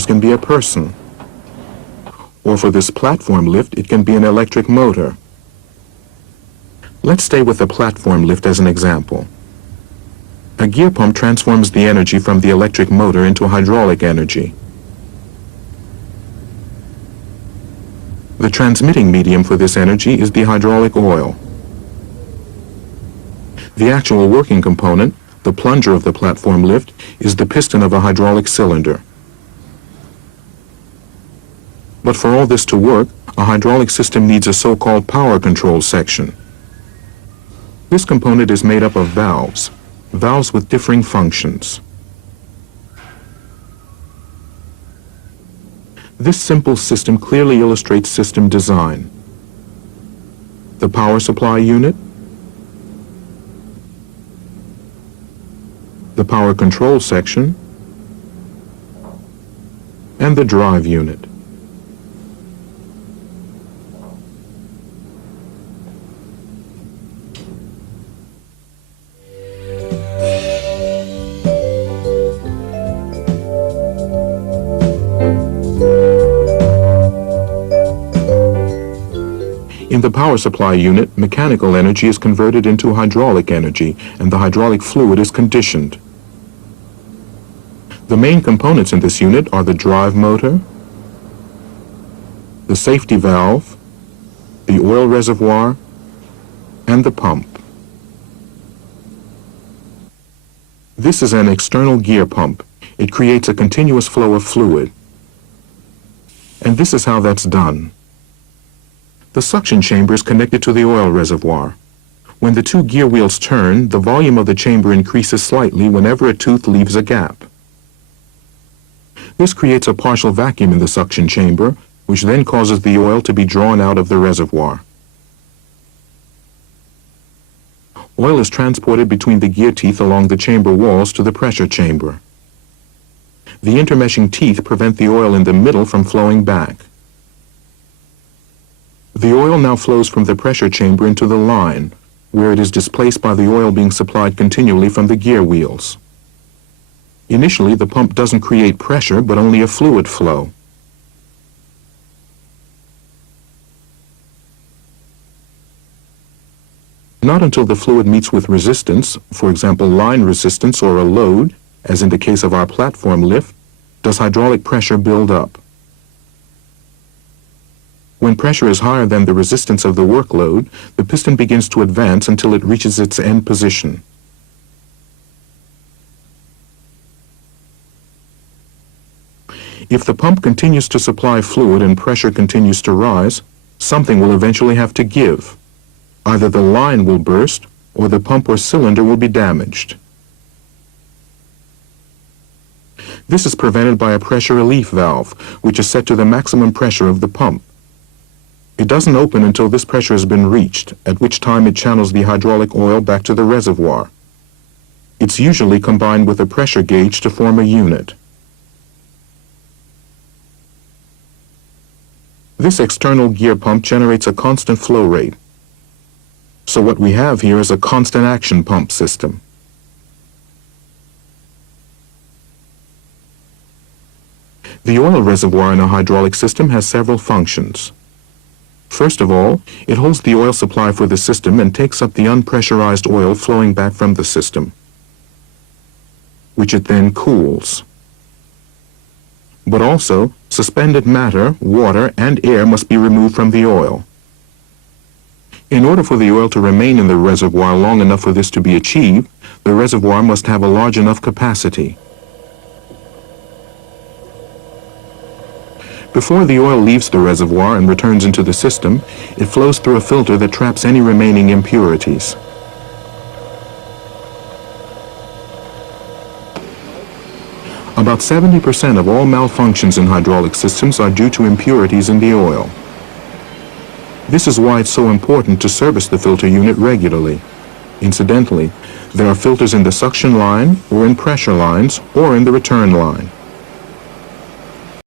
course, can be a person. Or for this platform lift, it can be an electric motor. Let's stay with the platform lift as an example. A gear pump transforms the energy from the electric motor into hydraulic energy. The transmitting medium for this energy is the hydraulic oil. The actual working component, the plunger of the platform lift, is the piston of a hydraulic cylinder. But for all this to work, a hydraulic system needs a so-called power control section. This component is made up of valves with differing functions. This simple system clearly illustrates system design. The power supply unit, the power control section, and the drive unit. In the power supply unit, mechanical energy is converted into hydraulic energy, and the hydraulic fluid is conditioned. The main components in this unit are the drive motor, the safety valve, the oil reservoir, and the pump. This is an external gear pump. It creates a continuous flow of fluid. And this is how that's done. The suction chamber is connected to the oil reservoir. When the two gear wheels turn, the volume of the chamber increases slightly whenever a tooth leaves a gap. This creates a partial vacuum in the suction chamber, which then causes the oil to be drawn out of the reservoir. Oil is transported between the gear teeth along the chamber walls to the pressure chamber. The intermeshing teeth prevent the oil in the middle from flowing back. The oil now flows from the pressure chamber into the line, where it is displaced by the oil being supplied continually from the gear wheels. Initially, the pump doesn't create pressure, but only a fluid flow. Not until the fluid meets with resistance, for example line resistance or a load, as in the case of our platform lift, does hydraulic pressure build up. When pressure is higher than the resistance of the workload, the piston begins to advance until it reaches its end position. If the pump continues to supply fluid and pressure continues to rise, something will eventually have to give. Either the line will burst or the pump or cylinder will be damaged. This is prevented by a pressure relief valve, which is set to the maximum pressure of the pump. It doesn't open until this pressure has been reached, at which time it channels the hydraulic oil back to the reservoir. It's usually combined with a pressure gauge to form a unit. This external gear pump generates a constant flow rate. So what we have here is a constant action pump system. The oil reservoir in a hydraulic system has several functions. First of all, it holds the oil supply for the system and takes up the unpressurized oil flowing back from the system, which it then cools. But also, suspended matter, water, and air must be removed from the oil. In order for the oil to remain in the reservoir long enough for this to be achieved, the reservoir must have a large enough capacity. Before the oil leaves the reservoir and returns into the system, it flows through a filter that traps any remaining impurities. About 70% of all malfunctions in hydraulic systems are due to impurities in the oil. This is why it's so important to service the filter unit regularly. Incidentally, there are filters in the suction line, or in pressure lines, or in the return line.